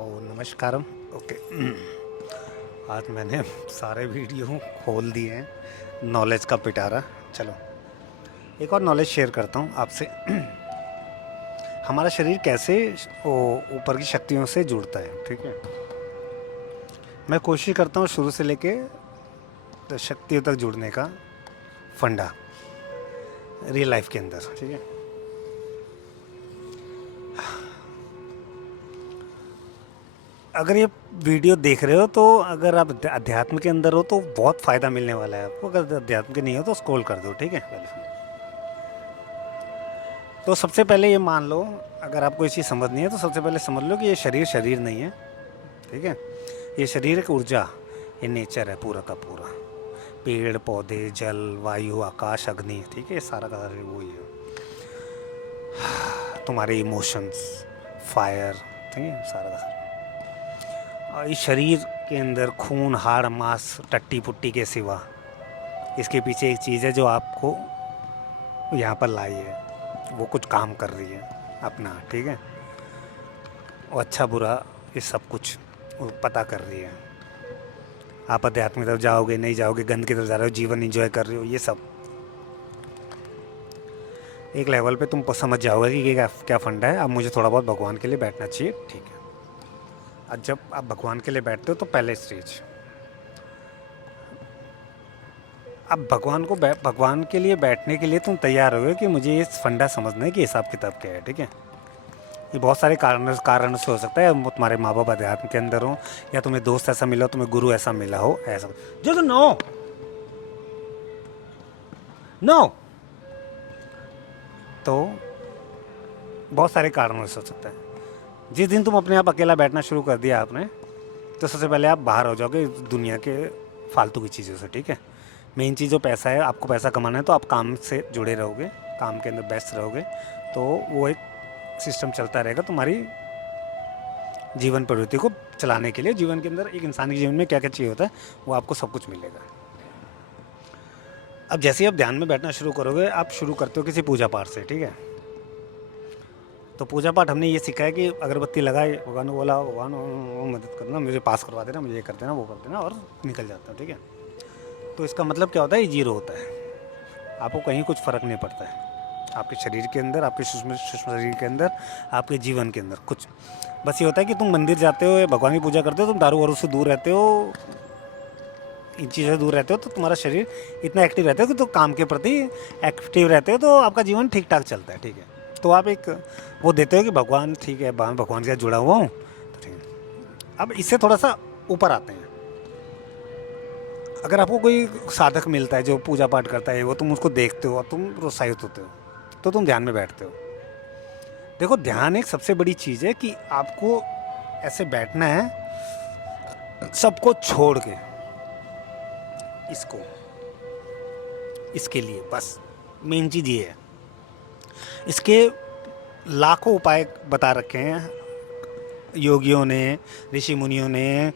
नमस्कारम। Okay. आज मैंने सारे वीडियो खोल दिए हैं नॉलेज का पिटारा। चलो एक और नॉलेज शेयर करता हूँ आपसे। हमारा शरीर कैसे वो ऊपर की शक्तियों से जुड़ता है, ठीक है। मैं कोशिश करता हूँ शुरू से लेके तो शक्तियों तक जुड़ने का फंडा रियल लाइफ के अंदर, ठीक है। अगर ये वीडियो देख रहे हो तो अगर आप अध्यात्म के अंदर हो तो बहुत फ़ायदा मिलने वाला है आपको। अगर अध्यात्म के नहीं हो तो स्क्रॉल कर दो, ठीक है। तो सबसे पहले ये मान लो, अगर आपको ये चीज़ समझनी है तो सबसे पहले समझ लो कि ये शरीर शरीर नहीं है, ठीक है। ये शरीर एक ऊर्जा, ये नेचर है पूरा का पूरा। पेड़ पौधे, जल, वायु, आकाश, अग्नि, ठीक है। ये सारा का सारा वही है। तुम्हारे इमोशंस, फायर, ठीक है, सारा का सारा। और इस शरीर के अंदर खून, हाड़, मांस, टट्टी पुट्टी के सिवा इसके पीछे एक चीज़ है जो आपको यहाँ पर लाई है। वो कुछ काम कर रही है अपना, ठीक है। और अच्छा बुरा ये सब कुछ वो पता कर रही है। आप अध्यात्म की तरफ जाओगे नहीं जाओगे, गंद की तरफ जा रहे हो, जीवन एंजॉय कर रहे हो, ये सब एक लेवल पे तुम समझ जाओगे कि ये क्या फंडा है। अब मुझे थोड़ा बहुत भगवान के लिए बैठना चाहिए, ठीक है। अब जब आप भगवान के लिए बैठते हो तो पहले स्टेज, अब भगवान के लिए बैठने के लिए तुम तैयार हो गए कि मुझे ये फंडा समझना है कि हिसाब किताब क्या है, ठीक है। ये बहुत सारे कारण से हो सकता है। तुम्हारे माँ बाप अध्यात्म के अंदर हो, या तुम्हें दोस्त ऐसा मिला हो, तुम्हें गुरु ऐसा मिला हो, ऐसा जो नो नो तो बहुत सारे कारणों से हो सकता है। जिस दिन तुम अपने आप अकेला बैठना शुरू कर दिया आपने, तो सबसे पहले आप बाहर हो जाओगे दुनिया के फालतू की चीज़ों से, ठीक है। मेन चीज़ जो पैसा है, आपको पैसा कमाना है तो आप काम से जुड़े रहोगे, काम के अंदर व्यस्त रहोगे, तो वो एक सिस्टम चलता रहेगा तुम्हारी जीवन प्रवृत्ति को चलाने के लिए। जीवन के अंदर एक इंसान के जीवन में क्या क्या चाहिए होता है वो आपको सब कुछ मिलेगा। अब जैसे ही आप ध्यान में बैठना शुरू करोगे, आप शुरू करते हो किसी पूजा पाठ से, ठीक है। तो पूजा पाठ हमने ये सीखा है कि अगरबत्ती लगाए, भगवान को बोला, भगवान मदद करना, मुझे पास करवा देना, मुझे ये कर देना, वो कर देना, और निकल जाता है, ठीक है। तो इसका मतलब क्या होता है, ये जीरो होता है। आपको कहीं कुछ फ़र्क नहीं पड़ता है आपके शरीर के अंदर, आपके सूक्ष्म सूक्ष्म शरीर के अंदर, आपके जीवन के अंदर कुछ। बस ये होता है कि तुम मंदिर जाते हो, भगवान की पूजा करते हो, तुम दारू वारू से दूर रहते हो, इन चीज़ों से दूर रहते हो, तो तुम्हारा शरीर इतना एक्टिव रहता है कि तो काम के प्रति एक्टिव रहते हो, तो आपका जीवन ठीक ठाक चलता है, ठीक है। तो आप एक वो देते हो कि भगवान, ठीक है, भगवान के साथ जुड़ा हुआ हूँ, तो ठीक है। अब इससे थोड़ा सा ऊपर आते हैं। अगर आपको कोई साधक मिलता है जो पूजा पाठ करता है, वो तुम उसको देखते हो और तुम प्रोत्साहित होते हो, तो तुम ध्यान में बैठते हो। देखो, ध्यान एक सबसे बड़ी चीज़ है कि आपको ऐसे बैठना है सबको छोड़ के, इसको, इसके लिए बस मेन चीज़ ये है। इसके लाखों उपाय बता रखे हैं योगियों ने, ऋषि मुनियों ने,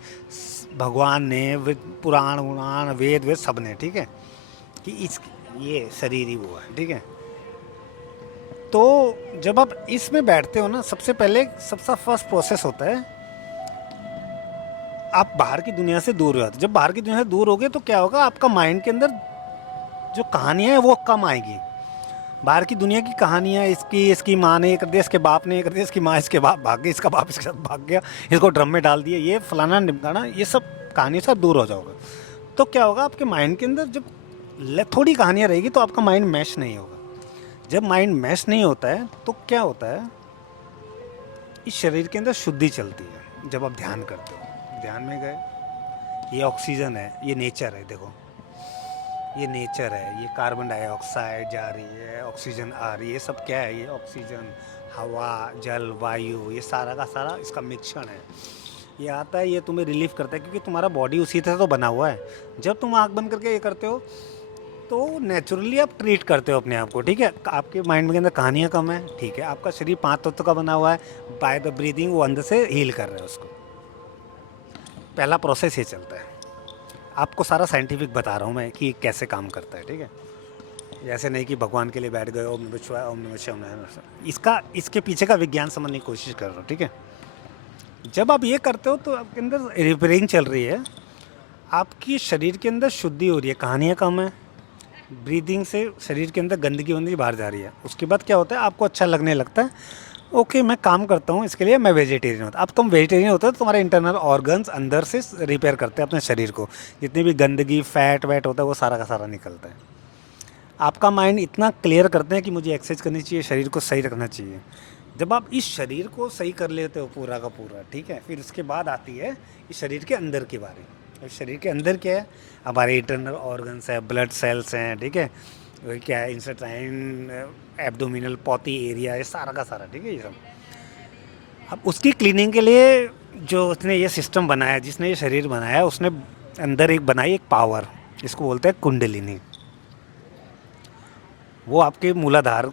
भगवान ने, पुराण उराण, वेद वेद सब ने, ठीक है, कि इस ये शरीर ही वो है, ठीक है। तो जब आप इसमें बैठते हो ना, सबसे पहले सबसे फर्स्ट प्रोसेस होता है, आप बाहर की दुनिया से दूर हो जाते हो। जब बाहर की दुनिया से दूर होगे तो क्या होगा, आपका माइंड के अंदर जो कहानियाँ हैं वो कम आएगी। बाहर की दुनिया की कहानियाँ, इसकी माँ ने ये कर दिया, इसके बाप ने ये कर दिया, इसकी माँ इसके बाप भाग गई, इसका बाप इसके साथ भाग गया, इसको ड्रम में डाल दिया, ये फलाना ढिमकाना, ये सब कहानियों से दूर हो जाओगे। तो क्या होगा, आपके माइंड के अंदर जब थोड़ी कहानियाँ रहेगी तो आपका माइंड मैश नहीं होगा। जब माइंड मैश नहीं होता है तो क्या होता है, इस शरीर के अंदर शुद्धि चलती है। जब आप ध्यान करते हो, ध्यान में गए, ये ऑक्सीजन है, ये नेचर है, देखो ये नेचर है, ये कार्बन डाइऑक्साइड जा रही है, ऑक्सीजन आ रही है, ये सब क्या है, ये ऑक्सीजन, हवा, जल, वायु, ये सारा का सारा इसका मिश्रण है। ये आता है, ये तुम्हें रिलीफ करता है, क्योंकि तुम्हारा बॉडी उसी तरह तो बना हुआ है। जब तुम आँख बंद करके ये करते हो तो नेचुरली आप ट्रीट करते हो अपने आप को, ठीक है। आपके माइंड के अंदर कहानियाँ कम है, ठीक है। आपका शरीर 5 तत्व का बना हुआ है, बाय द ब्रीदिंग वो अंदर से हील कर रहे हैं उसको। पहला प्रोसेस ये चलता है। आपको सारा साइंटिफिक बता रहा हूँ मैं कि कैसे काम करता है, ठीक है। ऐसे नहीं कि भगवान के लिए बैठ गए, ओम नमः शिवाय, ओम नमः शिवाय, ओम नमः शिवाय। इसके पीछे का विज्ञान समझने की कोशिश कर रहा हूँ, ठीक है। जब आप ये करते हो तो आपके अंदर रिपेयरिंग चल रही है, आपकी शरीर के अंदर शुद्धि हो रही है, कहानियाँ कम है, ब्रीदिंग से शरीर के अंदर गंदगी वंदगी बाहर जा रही है। उसके बाद क्या होता है, आपको अच्छा लगने लगता है, ओके मैं काम करता हूँ इसके लिए, मैं वेजिटेरियन होता। अब तुम वेजिटेरियन होते हो तो तुम्हारे इंटरनल ऑर्गन्स अंदर से रिपेयर करते हैं अपने शरीर को, जितनी भी गंदगी फैट वैट होता है वो सारा का सारा निकलता है। आपका माइंड इतना क्लियर करते हैं कि मुझे एक्सरसाइज करनी चाहिए, शरीर को सही रखना चाहिए। जब आप इस शरीर को सही कर लेते हो पूरा का पूरा, ठीक है, फिर उसके बाद आती है इस शरीर के अंदर की बारी। इस शरीर के अंदर क्या है, हमारे इंटरनल ऑर्गन्स है, ब्लड सेल्स हैं, ठीक है, वही क्या है, इंसेटाइन, एब्डोमिनल, पॉटी एरिया, ये सारा का सारा, ठीक है, ये सब। अब उसकी क्लीनिंग के लिए जो उसने ये सिस्टम बनाया, जिसने ये शरीर बनाया, उसने अंदर एक बनाई एक पावर, इसको बोलते हैं कुंडलिनी। वो आपके मूलाधार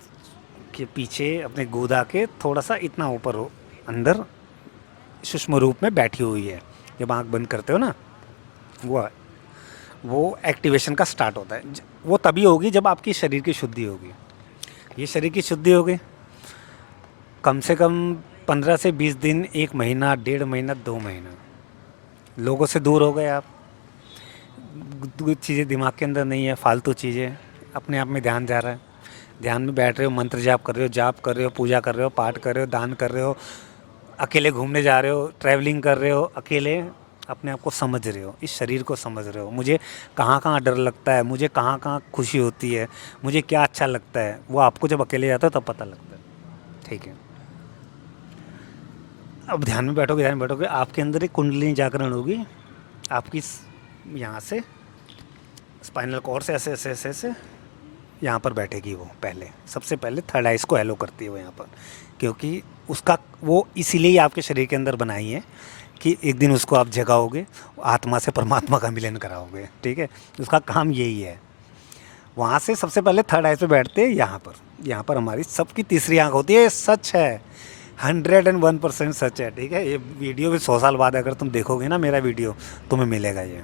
के पीछे अपने गोदा के थोड़ा सा इतना ऊपर हो, अंदर सूक्ष्म रूप में बैठी हुई है। जब आंख बंद करते हो ना, वो एक्टिवेशन का स्टार्ट होता है। वो तभी होगी जब आपकी शरीर की शुद्धि होगी। ये शरीर की शुद्धि होगी, कम से कम 15 से 20 दिन, 1 महीना, 1.5 महीना, 2 महीना लोगों से दूर हो गए आप, चीज़ें दिमाग के अंदर नहीं है, फालतू चीज़ें, अपने आप में ध्यान जा रहा है, ध्यान में बैठ रहे हो, मंत्र जाप कर रहे हो, जाप कर रहे हो, पूजा कर रहे हो, पाठ कर रहे हो, दान कर रहे हो, अकेले घूमने जा रहे हो, ट्रैवलिंग कर रहे हो, अकेले अपने आप को समझ रहे हो, इस शरीर को समझ रहे हो, मुझे कहाँ कहाँ डर लगता है, मुझे कहाँ कहाँ खुशी होती है, मुझे क्या अच्छा लगता है, वो आपको जब अकेले जाते हो तब पता लगता है, ठीक है। अब ध्यान में बैठोगे, ध्यान में बैठोगे, आपके अंदर एक कुंडलिनी जागरण होगी, आपकी यहाँ से स्पाइनल कॉर्ड से ऐसे ऐसे ऐसे ऐसे यहाँ पर बैठेगी। वो पहले, सबसे पहले थर्ड आइज़ को एलो करती है वो यहाँ पर, क्योंकि उसका वो इसीलिए आपके शरीर के अंदर बनाई है कि एक दिन उसको आप जगाओगे, आत्मा से परमात्मा का मिलन कराओगे, ठीक है, उसका काम यही है। वहाँ से सबसे पहले थर्ड आइज़ पे बैठते हैं यहाँ पर, यहाँ पर हमारी सबकी तीसरी आँख होती है। ये सच है, 101% सच है, ठीक है। ये वीडियो भी 100 साल बाद अगर तुम देखोगे ना मेरा वीडियो, तुम्हें मिलेगा ये।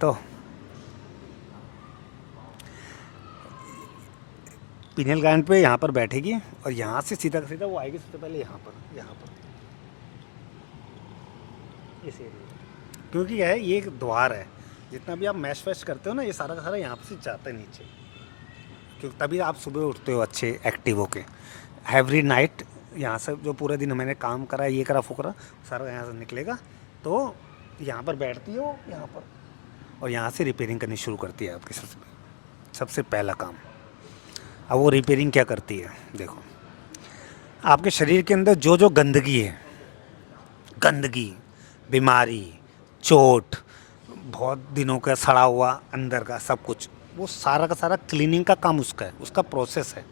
तो पिनियल ग्लैंड पे यहाँ पर बैठेगी और यहाँ से सीधा सीधा वो आएगी सबसे पहले यहाँ पर, यहाँ पर इस एरिया, क्योंकि क्या है, ये एक द्वार है। जितना भी आप मैश वैश करते हो ना, ये सारा का सारा यहाँ से जाता है नीचे, क्योंकि तभी आप सुबह उठते हो अच्छे एक्टिव होके। एवरी नाइट यहाँ से जो पूरे दिन मैंने काम करा, ये करा वो करा, सारा यहाँ से निकलेगा, तो यहाँ पर बैठती हो यहाँ पर, और यहाँ से रिपेयरिंग करनी शुरू करती है आपकी सबसे पहला काम। अब वो रिपेयरिंग क्या करती है, देखो, आपके शरीर के अंदर जो जो गंदगी है, गंदगी, बीमारी, चोट, बहुत दिनों का सड़ा हुआ अंदर का सब कुछ, वो सारा का सारा क्लीनिंग का काम उसका है, उसका प्रोसेस है।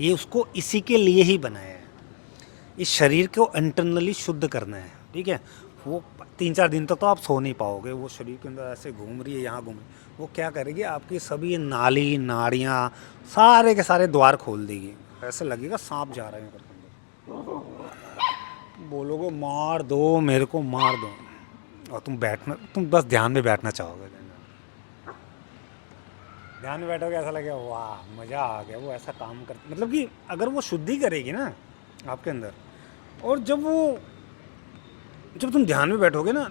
ये उसको इसी के लिए ही बनाया है, इस शरीर को इंटरनली शुद्ध करना है, ठीक है। वो 3-4 दिन तक तो आप सो नहीं पाओगे, वो शरीर के अंदर ऐसे घूम रही है, यहाँ घूम रही है, वो क्या करेगी, आपकी सभी नाली नाड़ियाँ सारे के सारे द्वार खोल देगी, ऐसे लगेगा सांप जा रहे हैं, बोलोगे मार दो मेरे को, मार दो, और तुम बस ध्यान में बैठना चाहोगे। ध्यान में बैठोगे, ऐसा लगेगा वाह मज़ा आ गया, वो ऐसा काम कर, मतलब कि अगर वो शुद्धि करेगी ना आपके अंदर, और जब तुम ध्यान में बैठोगे ना,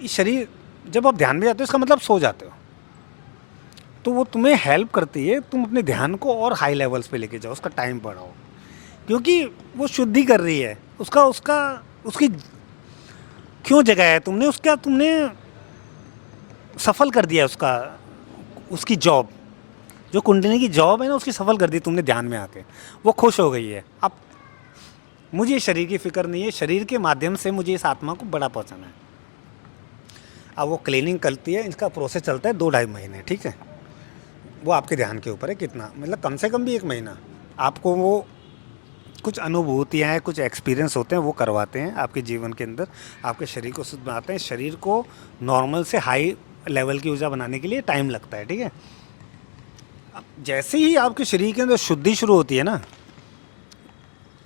इस शरीर, जब आप ध्यान में जाते हो इसका मतलब सो जाते हो, तो वो तुम्हें हेल्प करती है, तुम अपने ध्यान को और हाई लेवल्स पे लेके जाओ, उसका टाइम बढ़ाओ, क्योंकि वो शुद्धि कर रही है, उसकी क्यों जगाया है तुमने, उसका तुमने सफल कर दिया उसकी जॉब, जो कुंडलिनी की जॉब है ना, उसकी सफल कर दी तुमने ध्यान में आके, वो खुश हो गई है। अब मुझे शरीर की फिक्र नहीं है, शरीर के माध्यम से मुझे इस आत्मा को बड़ा पहुंचाना है। अब वो क्लीनिंग करती है, इसका प्रोसेस चलता है 2-2.5 महीने, ठीक है। वो आपके ध्यान के ऊपर है कितना, मतलब कम से कम भी 1 महीना आपको वो कुछ अनुभूतियाँ हैं, कुछ एक्सपीरियंस होते हैं, वो करवाते हैं आपके जीवन के अंदर, आपके शरीर को शुद्ध बनाते हैं। शरीर को नॉर्मल से हाई लेवल की ऊर्जा बनाने के लिए टाइम लगता है, ठीक है। अब जैसे ही आपके शरीर के अंदर शुद्धि शुरू होती है ना,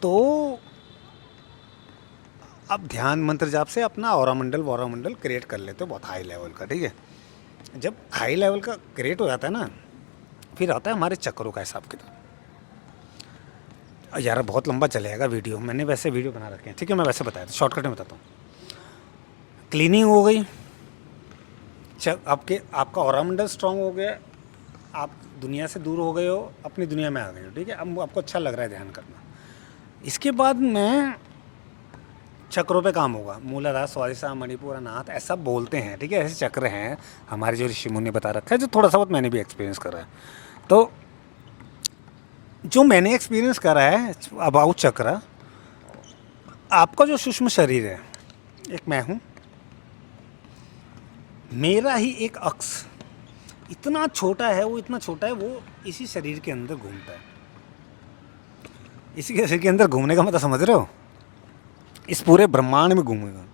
तो अब ध्यान मंत्र जाप से अपना ऑरा मंडल क्रिएट कर लेते हो बहुत हाई लेवल का, ठीक है। जब हाई लेवल का क्रिएट हो जाता है ना, फिर आता है हमारे चक्रों का हिसाब किताब। यार बहुत लंबा चलेगा वीडियो, मैंने वैसे वीडियो बना रखे हैं, ठीक है, मैं वैसे बताया, शॉर्टकट में बताता हूँ। क्लीनिंग हो गई, आपका ऑरामंडल स्ट्रांग हो गया, आप दुनिया से दूर हो गए हो, अपनी दुनिया में आ गए हो, ठीक है, अब आपको अच्छा लग रहा है ध्यान करना। इसके बाद में चक्रों पे काम होगा, मूलाधार, स्वादिष्ठान, मणिपुर, अनाहत, ऐसा बोलते हैं, ठीक है, ऐसे चक्र हैं हमारे जो ऋषि मुनि ने बता रखा है, जो थोड़ा सा बहुत मैंने भी एक्सपीरियंस करा है। तो जो मैंने एक्सपीरियंस करा है अबाउट चक्र, आपका जो सूक्ष्म शरीर है, एक मैं हूँ, मेरा ही एक अक्ष इतना छोटा है, वो इतना छोटा है, वो इसी शरीर के अंदर घूमता है। इसी के शरीर के अंदर घूमने का मतलब समझ रहे हो, इस पूरे ब्रह्मांड में घूमेगा।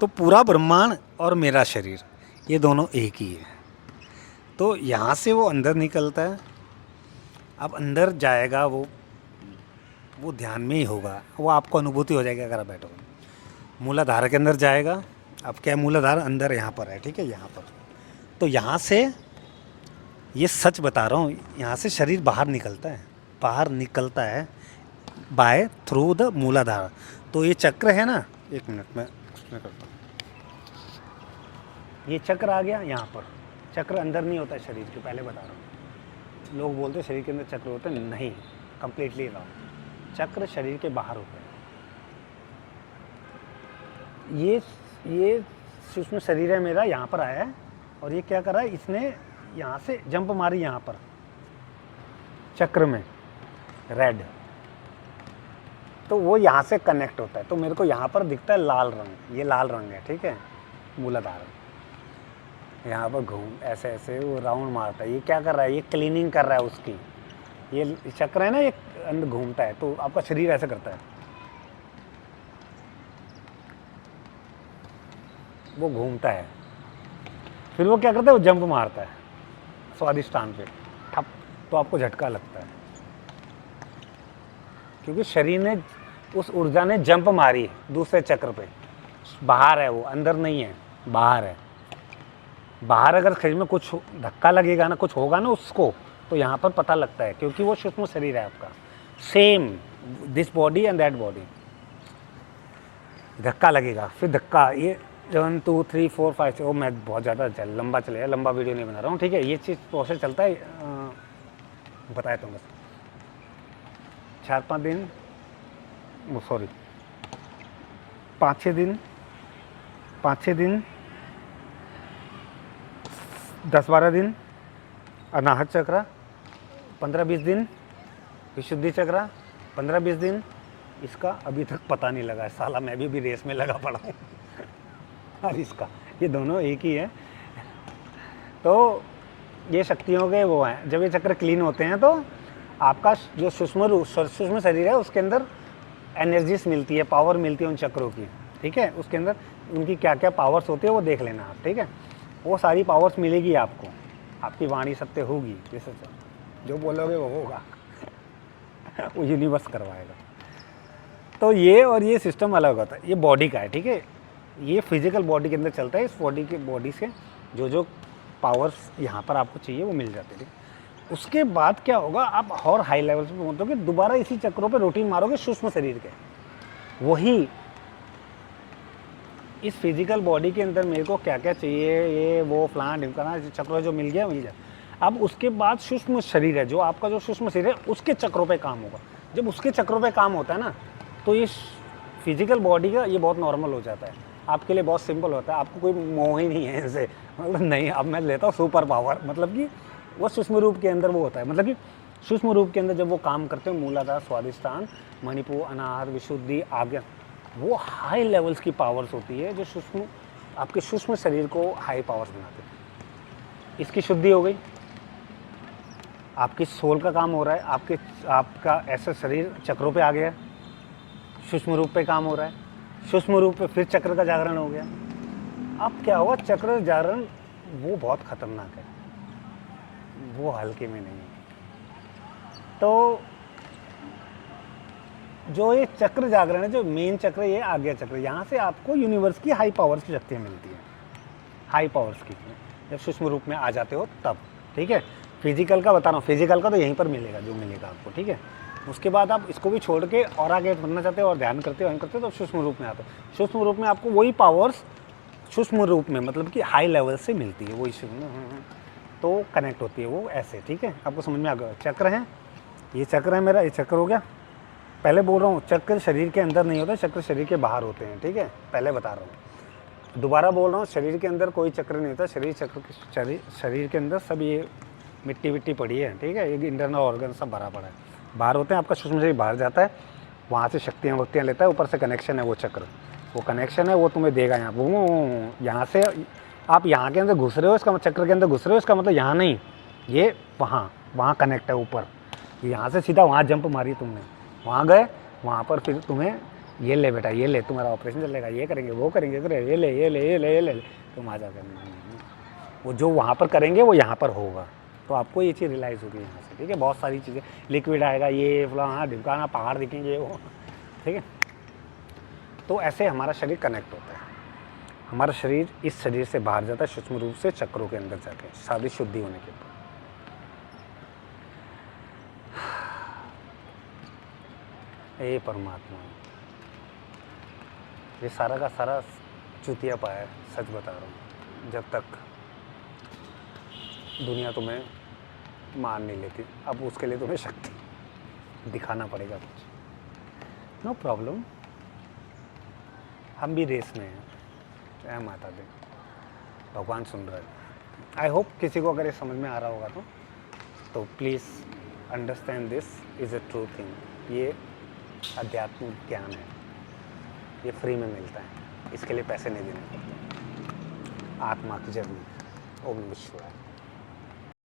तो पूरा ब्रह्मांड और मेरा शरीर, ये दोनों एक ही है। तो यहाँ से वो अंदर निकलता है, अब अंदर जाएगा, वो ध्यान में ही होगा, वो आपको अनुभूति हो जाएगी अगर आप बैठोगे। मूलाधार के अंदर जाएगा, अब क्या है, मूलाधार अंदर यहाँ पर है, ठीक है, यहाँ पर। तो यहाँ से, ये सच बता रहा हूँ, यहाँ से शरीर बाहर निकलता है, बाहर निकलता है बाय थ्रू द मूलाधार। तो ये चक्र है ना, एक मिनट में उसमें करता हूँ, ये चक्र आ गया यहाँ पर। चक्र अंदर नहीं होता है शरीर के, पहले बता रहा हूँ। लोग बोलते हैं शरीर के अंदर चक्र होते हैं, नहीं, कंप्लीटली रॉन्ग। चक्र शरीर के बाहर होते हैं। ये सूक्ष्म शरीर है मेरा, यहाँ पर आया है, और ये क्या कर रहा है, इसने यहाँ से जंप मारी यहाँ पर चक्र में, रेड, तो वो यहाँ से कनेक्ट होता है। तो मेरे को यहाँ पर दिखता है लाल रंग, ये लाल रंग है, ठीक है, मूलाधार। यहाँ पर घूम ऐसे ऐसे वो राउंड मारता है। ये क्या कर रहा है, ये क्लीनिंग कर रहा है उसकी। ये चक्र है ना, ये अंदर घूमता है, तो आपका शरीर ऐसे करता है, वो घूमता है, फिर वो क्या करता है, वो जंप मारता है स्वादिष्ठान पे, ठप, तो आपको झटका लगता है, क्योंकि शरीर ने, उस ऊर्जा ने जंप मारी दूसरे चक्र पे। बाहर है वो, अंदर नहीं है, बाहर है। बाहर अगर शरीर में कुछ धक्का लगेगा ना, कुछ होगा ना उसको, तो यहाँ पर पता लगता है, क्योंकि वो सूक्ष्म शरीर है आपका, same this body and that body. धक्का लगेगा, फिर धक्का, ये 1 2 3 4 5, वो मैं बहुत ज़्यादा लंबा चलेगा, लंबा वीडियो नहीं बना रहा हूँ, ठीक है। ये चीज़ प्रोसेस चलता है, बताया तो बस 4-5 दिन, सॉरी 5-6 दिन, 10-12 दिन अनाहत चक्र, 15-20 दिन विशुद्धि चक्र, 15-20 दिन इसका अभी तक पता नहीं लगा है, साला मैं भी रेस में लगा पड़ा हूँ और इसका, ये दोनों एक ही है। तो ये शक्तियों के वो हैं, जब ये चक्र क्लीन होते हैं तो आपका जो सूक्ष्म शरीर है उसके अंदर एनर्जीज मिलती है, पावर मिलती है उन चक्रों की, ठीक है। उसके अंदर उनकी क्या क्या पावर्स होती है वो देख लेना आप, ठीक है। वो सारी पावर्स मिलेगी आपको, आपकी वाणी सत्य होगी, जैसे जो बोलोगे वो होगा वो यूनिवर्स करवाएगा। तो ये और ये सिस्टम अलग होता है, ये बॉडी का है, ठीक है, ये फिजिकल बॉडी के अंदर चलता है। इस बॉडी से जो पावर्स यहाँ पर आपको चाहिए वो मिल जाते हैं। उसके बाद क्या होगा, आप और हाई लेवल पे पहुँचोगे, दोबारा इसी चक्रों पे रूटीन मारोगे सूक्ष्म शरीर के, वही इस फिजिकल बॉडी के अंदर मेरे को क्या क्या चाहिए, ये वो प्लांट ढिमकाना, चक्रों जो मिल गया मिल जाए। अब उसके बाद सूक्ष्म शरीर है, जो आपका जो सूक्ष्म शरीर है उसके चक्रों पे काम होगा। जब उसके चक्रों पे काम होता है ना, तो ये फिजिकल बॉडी का ये बहुत नॉर्मल हो जाता है, आपके लिए बहुत सिंपल होता है, आपको कोई मोह ही नहीं है इनसे, मतलब नहीं, अब मैं लेता हूँ सुपर पावर, मतलब कि वो सूक्ष्म रूप के अंदर वो होता है, मतलब कि सूक्ष्म रूप के अंदर जब वो काम करते हैं, मूलाधार, स्वादिष्ठान, मणिपुर, अनाहत, विशुद्धि, आज्ञा, वो हाई लेवल्स की पावर्स होती है, जो आपके सूक्ष्म शरीर को हाई पावर्स बनाते हैं। इसकी शुद्धि हो गई, आपकी सोल का काम हो रहा है, आपका ऐसा शरीर चक्रों पे आ गया, सूक्ष्म रूप पे काम हो रहा है, सूक्ष्म रूप पे फिर चक्र का जागरण हो गया। अब क्या हुआ, चक्र जागरण वो बहुत खतरनाक है, वो हल्के में नहीं है। तो जो ये चक्र जागरण है, जो मेन चक्र, ये आज्ञा चक्र, यहाँ से आपको यूनिवर्स की हाई पावर्स की शक्तियाँ मिलती हैं, हाई पावर्स की, जब सूक्ष्म रूप में आ जाते हो तब, ठीक है। फिजिकल का बता रहा हूँ, फिजिकल का तो यहीं पर मिलेगा जो मिलेगा आपको, ठीक है। उसके बाद आप इसको भी छोड़ के और आगे बनना चाहते हो और ध्यान करते हो तो सूक्ष्म रूप में आते हो। सूक्ष्म रूप में आपको वही पावर्स सूक्ष्म रूप में मतलब कि हाई लेवल से मिलती है, वही तो कनेक्ट होती है वो ऐसे। ठीक है, आपको समझ में आ गया। चक्र है, ये चक्र है मेरा, ये चक्र हो गया। पहले बोल रहा हूँ चक्र शरीर के अंदर नहीं होता, चक्र शरीर के बाहर होते हैं। ठीक है, पहले बता रहा हूँ, दोबारा बोल रहा हूँ, शरीर के अंदर कोई चक्र नहीं होता। शरीर के अंदर सब ये मिट्टी विट्टी पड़ी है। ठीक है, ये इंटरनल ऑर्गन सब भरा पड़ा है, बाहर होते हैं। आपका सूक्ष्म शरीर बाहर जाता है, वहाँ से शक्तियाँ वक्तियाँ लेता है, ऊपर से कनेक्शन है वो चक्र, वो कनेक्शन है वो तुम्हें देगा यहाँ। वो यहाँ से आप यहाँ के अंदर घुस रहे हो, इसका चक्र के अंदर घुस रहे हो, इसका मतलब यहाँ नहीं, ये वहाँ कनेक्ट है ऊपर। यहाँ से सीधा वहाँ जंप मारी तुमने, वहाँ गए, वहाँ पर फिर तुम्हें ये ले बेटा, ये ले, तुम्हारा ऑपरेशन चलेगा, ये करेंगे वो करेंगे, ये ले ये ले ये ले ये ले, तुम आ जाओगे। वो जो वहाँ पर करेंगे वो यहाँ पर होगा। तो आपको ये चीज़ रियलाइज़ होगी यहाँ से। ठीक है, बहुत सारी चीज़ें, लिक्विड आएगा, ये फलाना ढिमकाना, पहाड़ दिखेंगे वो। ठीक है, तो ऐसे हमारा शरीर कनेक्ट होता है। हमारा शरीर इस शरीर से बाहर जाता है सूक्ष्म रूप से चक्रों के अंदर जाके, शादी शुद्धि होने के बाद। ये परमात्मा, ये सारा का सारा चुतिया पाया है, सच बता रहा हूँ। जब तक दुनिया तुम्हें मान नहीं लेती, अब उसके लिए तुम्हें शक्ति दिखाना पड़ेगा कुछ। नो प्रॉब्लम, हम भी रेस में हैं, जय माता दी, भगवान सुन रहा है। आई होप किसी को अगर ये समझ में आ रहा होगा तो please understand this is a true thing. ये आध्यात्मिक ज्ञान है, ये फ्री में मिलता है, इसके लिए पैसे नहीं देने पड़ते। आत्मा की जर्नी। ओम नमः शिवाय।